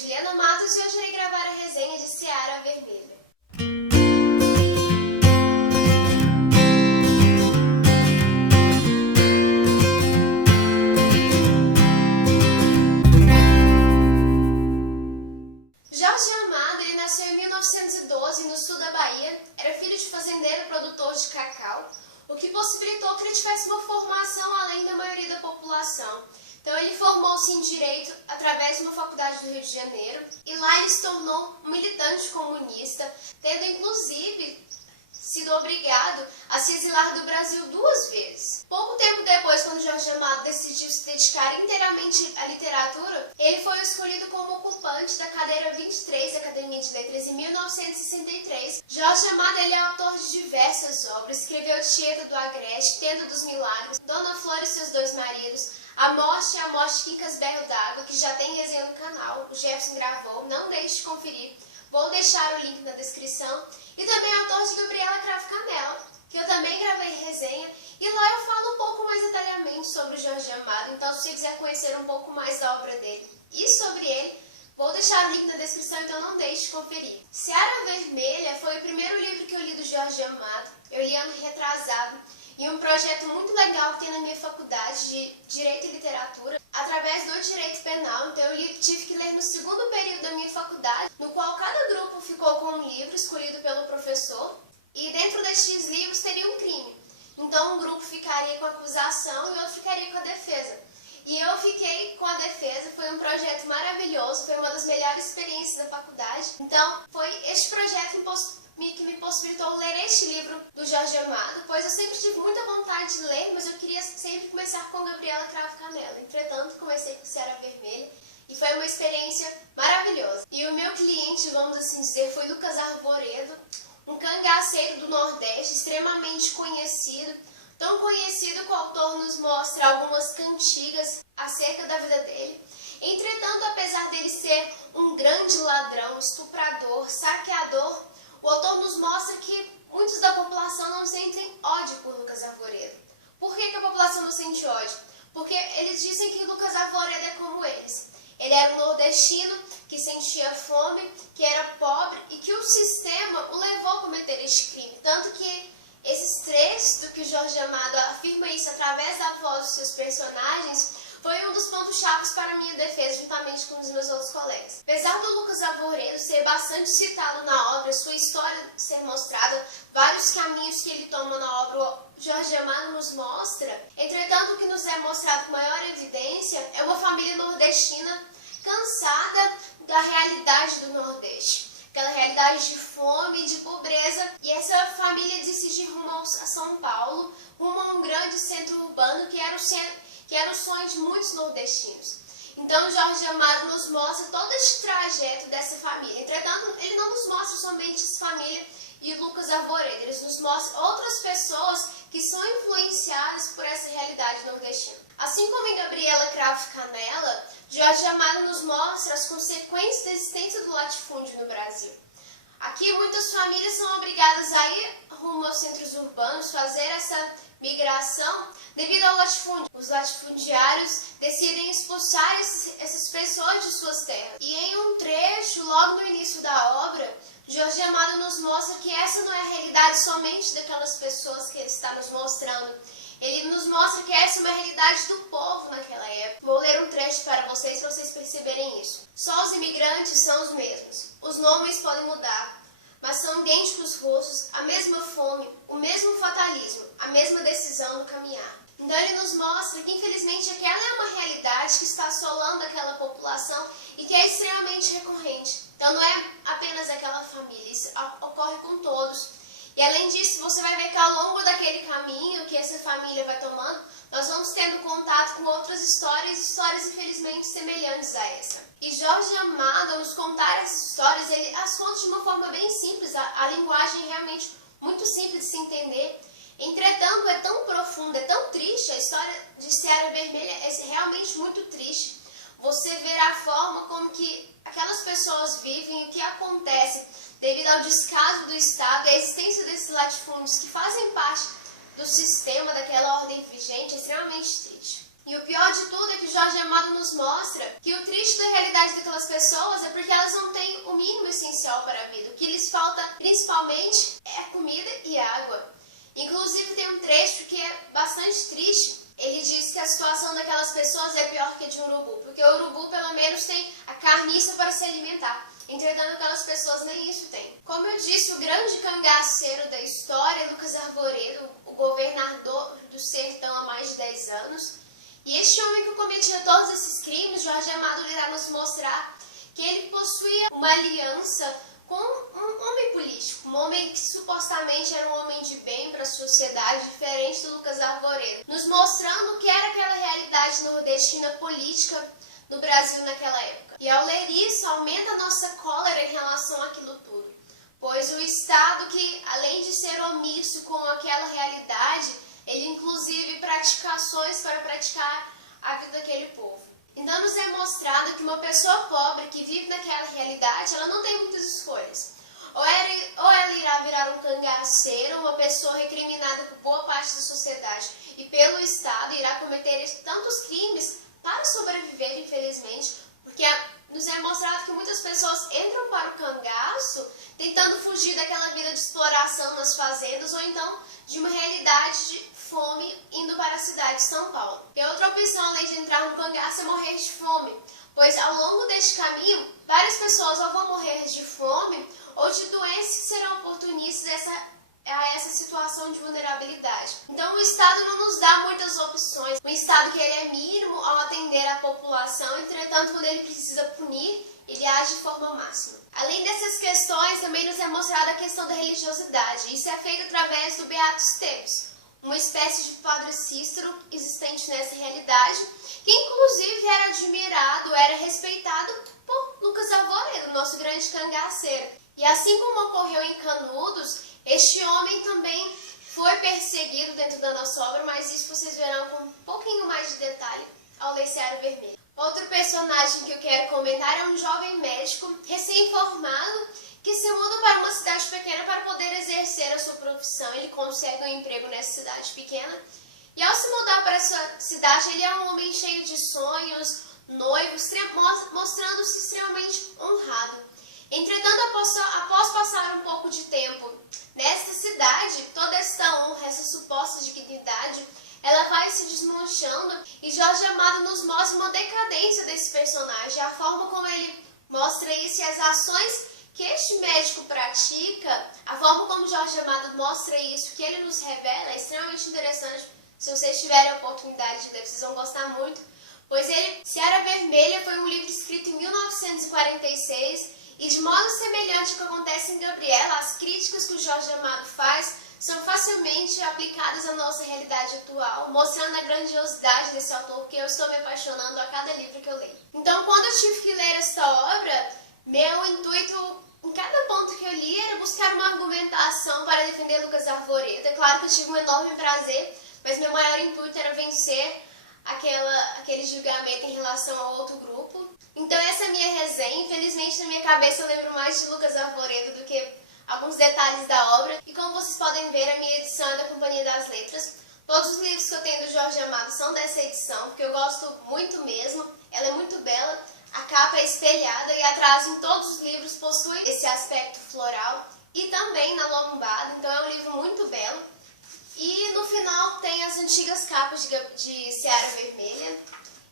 Juliana Matos e hoje irei gravar a resenha de Seara Vermelha. Jorge Amado ele nasceu em 1912 no sul da Bahia, era filho de fazendeiro produtor de cacau, o que possibilitou que ele tivesse uma formação além da maioria da população. Então ele formou-se em Direito através de uma faculdade do Rio de Janeiro e lá ele se tornou um militante comunista, tendo inclusive sido obrigado a se exilar do Brasil 2 vezes. Pouco tempo depois, quando Jorge Amado decidiu se dedicar inteiramente à literatura, ele foi escolhido como ocupante da cadeira 23 da Academia de Letras em 1963. Jorge Amado ele é autor de diversas obras, escreveu Tieta do Agreste, Tenda dos Milagres, Dona Flor e seus 2 maridos, A Morte, Quincas Berro d'Água, que já tem resenha no canal, o Jefferson gravou, não deixe de conferir. Vou deixar o link na descrição. E também é autor de Gabriela Cravo Canela, que eu também gravei resenha. E lá eu falo um pouco mais detalhadamente sobre o Jorge Amado. Então, se você quiser conhecer um pouco mais da obra dele e sobre ele, vou deixar o link na descrição, então não deixe de conferir. Seara Vermelha foi o primeiro livro que eu li do Jorge Amado. Eu li ano retrasado. E um projeto muito legal que tem na minha faculdade de Direito e Literatura, através do Direito Penal. Então eu tive que ler no segundo período da minha faculdade, no qual cada grupo ficou com um livro escolhido pelo professor, e dentro destes livros teria um crime. Então um grupo ficaria com a acusação e outro ficaria com a defesa. E eu fiquei com a defesa, foi um projeto maravilhoso, foi uma das melhores experiências da faculdade. Então foi este projeto que me possibilitou ler este livro do Jorge Amado, pois eu sempre tive muita vontade de ler, mas eu queria sempre começar com Gabriela Cravo Canela. Entretanto, comecei com Seara Vermelha e foi uma experiência maravilhosa. E o meu cliente, vamos assim dizer, foi Lucas Arvoredo, um cangaceiro do Nordeste, extremamente conhecido, tão conhecido que o autor nos mostra algumas cantigas acerca da vida dele. Entretanto, apesar dele ser um grande ladrão, estuprador, saqueador, o autor nos mostra que muitos da população não sentem ódio por Lucas Arvoredo. Por que a população não sente ódio? Porque eles dizem que Lucas Arvoredo é como eles. Ele era um nordestino que sentia fome, que era pobre e que o sistema o levou a cometer este crime. Tanto que esses trechos do que o Jorge Amado afirma isso através da voz dos seus personagens foi um dos pontos-chave para a minha defesa, juntamente com os meus outros colegas. Apesar do Lucas Arvoredo ser bastante citado na obra, sua história ser mostrada, vários caminhos que ele toma na obra, o Jorge Amado nos mostra. Entretanto, o que nos é mostrado com maior evidência é uma família nordestina cansada da realidade do Nordeste. Aquela realidade de fome, de pobreza, e essa família decide rumo a São Paulo, rumo a um grande centro urbano que era o sonho de muitos nordestinos. Então Jorge Amado nos mostra todo este trajeto dessa família. Entretanto, ele não nos mostra somente essa família e Lucas Arvoredo, ele nos mostra outras pessoas que são influenciadas por essa realidade nordestina. Assim como em Gabriela Cravo Canela, Jorge Amado nos mostra as consequências da existência do latifúndio no Brasil. Aqui muitas famílias são obrigadas a ir rumo aos centros urbanos, fazer essa migração devido ao latifúndio. Os latifundiários decidem expulsar essas pessoas de suas terras. E em um trecho, logo no início da obra, Jorge Amado nos mostra que essa não é a realidade somente daquelas pessoas que ele está nos mostrando. Ele nos mostra que essa é uma realidade do povo naquela época. Vou ler um trecho para vocês perceberem isso. Só os imigrantes são os mesmos. Os nomes podem mudar, mas são idênticos os rostos, a mesma fome, o mesmo fatalismo, a mesma decisão no caminhar. Então ele nos mostra que infelizmente aquela é uma realidade que está assolando aquela população e que é extremamente recorrente. Então não é apenas aquela família, isso ocorre com todos. E além disso, você vai ver que ao longo daquele caminho que essa família vai tomando, nós vamos tendo contato com outras histórias infelizmente semelhantes a essa. E Jorge Amado, ao nos contar essas histórias, ele as conta de uma forma bem simples, a linguagem é realmente muito simples de se entender. Entretanto, é tão profunda, é tão triste, a história de Seara Vermelha é realmente muito triste. Você verá a forma como que aquelas pessoas vivem, o que acontece devido ao descaso do Estado e à existência desses latifúndios que fazem parte do sistema, daquela ordem vigente, é extremamente triste. E o pior de tudo é que Jorge Amado nos mostra que o triste da realidade daquelas pessoas é porque elas não têm o mínimo essencial para a vida. O que lhes falta principalmente é comida e água. Inclusive tem um trecho que é bastante triste. Ele diz que a situação daquelas pessoas é pior que a de um urubu, porque o urubu pelo menos tem a carniça para se alimentar. Entretanto, aquelas pessoas nem isso têm. Como eu disse, o grande cangaceiro da história é Lucas Arvoredo, o governador do sertão há mais de 10 anos. E este homem que cometia todos esses crimes, Jorge Amado irá nos mostrar que ele possuía uma aliança com um homem político, um homem que supostamente era um homem de bem para a sociedade, diferente do Lucas Arvoredo, nos mostrando o que era aquela realidade nordestina política no Brasil naquela época. E ao ler isso, aumenta a nossa cólera em relação àquilo tudo, pois o Estado que, além de ser omisso com aquela realidade, ele inclusive pratica ações para praticar a vida daquele povo. Então nos é mostrado que uma pessoa pobre que vive naquela realidade, ela não tem muitas escolhas. Ou ela irá virar um cangaceiro, uma pessoa recriminada por boa parte da sociedade e pelo Estado, irá cometer tantos crimes para sobreviver, infelizmente, porque nos é mostrado que muitas pessoas entram para o cangaço tentando fugir daquela vida de exploração nas fazendas ou então de uma realidade de fome indo para a cidade de São Paulo. E outra opção, além de entrar no cangaço, é morrer de fome, pois ao longo deste caminho, várias pessoas ou vão morrer de fome ou de doenças que serão oportunistas a essa situação de vulnerabilidade. Então o Estado não nos dá muitas opções. O Estado que ele é mínimo ao atender a população, entretanto quando ele precisa punir, ele age de forma máxima. Além dessas questões, também nos é mostrada a questão da religiosidade. Isso é feito através do Beato Esteves, uma espécie de Padre Cícero existente nessa realidade, que inclusive era admirado, era respeitado por Lucas Arvoredo, nosso grande cangaceiro. E assim como ocorreu em Canudos, este homem também foi perseguido dentro da nossa obra, mas isso vocês verão com um pouquinho mais de detalhe ao ler Seara Vermelha. Outro personagem que eu quero comentar é um jovem médico recém-formado que se muda para uma cidade pequena para poder exercer a sua profissão. Ele consegue um emprego nessa cidade pequena e ao se mudar para essa cidade ele é um homem cheio de sonhos, noivo, mostrando-se extremamente honrado. Entretanto, após passar um pouco de tempo nesta cidade, toda esta honra, essa suposta dignidade, ela vai se desmanchando e Jorge Amado nos mostra uma decadência desse personagem, a forma como ele mostra isso e as ações que este médico pratica, a forma como Jorge Amado mostra isso, que ele nos revela, é extremamente interessante. Se vocês tiverem a oportunidade de ler, vocês vão gostar muito, pois Seara Vermelha foi um livro escrito em 1946 e de modo semelhante ao que acontece em Gabriela, as críticas que o Jorge Amado faz são facilmente aplicadas à nossa realidade atual, mostrando a grandiosidade desse autor, porque eu estou me apaixonando a cada livro que eu leio. Então, quando eu tive que ler esta obra, meu intuito em cada ponto que eu li era buscar uma argumentação para defender Lucas Arvoredo. É claro que eu tive um enorme prazer, mas meu maior intuito era vencer aquele julgamento em relação ao outro grupo. Então essa é a minha resenha. Infelizmente na minha cabeça eu lembro mais de Lucas Arvoredo do que alguns detalhes da obra. E como vocês podem ver, a minha edição é da Companhia das Letras. Todos os livros que eu tenho do Jorge Amado são dessa edição, porque eu gosto muito mesmo. Ela é muito bela, a capa é espelhada e atrás em todos os livros possui esse aspecto floral e também na lombada, então é um livro muito belo. E no final tem as antigas capas de Seara Vermelha,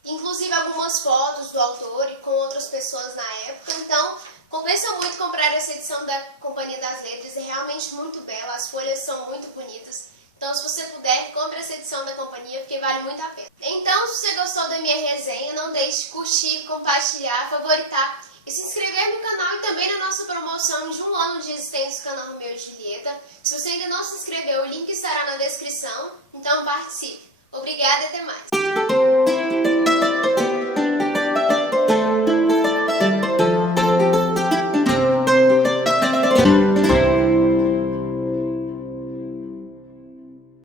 inclusive algumas fotos do autor e com outras pessoas na época. Então, compensa muito comprar essa edição da Companhia das Letras, é realmente muito bela, as folhas são muito bonitas. Então, se você puder, compre essa edição da companhia, porque vale muito a pena. Então, se você gostou da minha resenha, não deixe de curtir, compartilhar, favoritar e se inscrever no canal e também na nossa promoção de 1 ano de existência do canal Romeu e Julieta. Se você ainda não se inscreveu, o link estará na descrição, então participe. Obrigada e até mais!